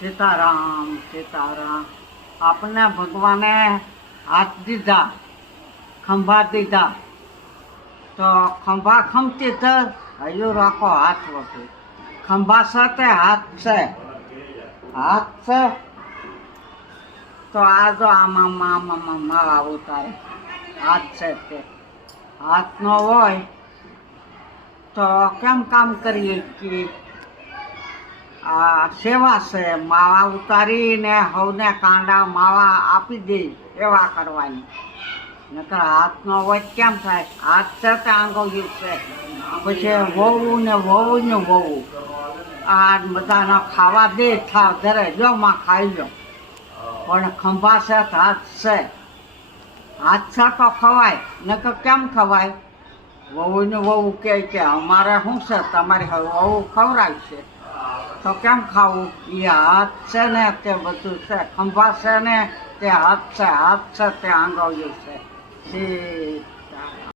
સીતારામ સીતારામ. આપણને ભગવાને હાથ દીધા, ખંભા દીધા, તો ખંભા ખમતી તો હજુ રાખો હાથ વખત. ખંભા સાથે હાથ છે, હાથ છે તો આ જો આમાં આવું તારે હાથ છે તે હાથ ન હોય તો કેમ કામ કરીએ કે આ સેવા છે. માવા ઉતારીને હવને કાંડા માવા આપી દે એવા કરવાની, નકર હાથનો હોય કેમ થાય? હાથ છે તે આંગળીયું છે, પછી વહું ને વહું ને વહું આ બધાને ખાવા દે થાવ ધરે જો માં ખાઈ લો. પણ ખંભા છે હાથ છે, હાથ છે તો ખવાય, નકર કેમ ખવાય? વહુ ને વહુ કહે કે અમારે શું છે તમારી વહુ ખવડાવશે તો કેમ ખાવું? એ હાથ છે ને તે બધું છે, ખંભા છે ને તે હાથ છે, હાથ છે તે આંગળીયું છે.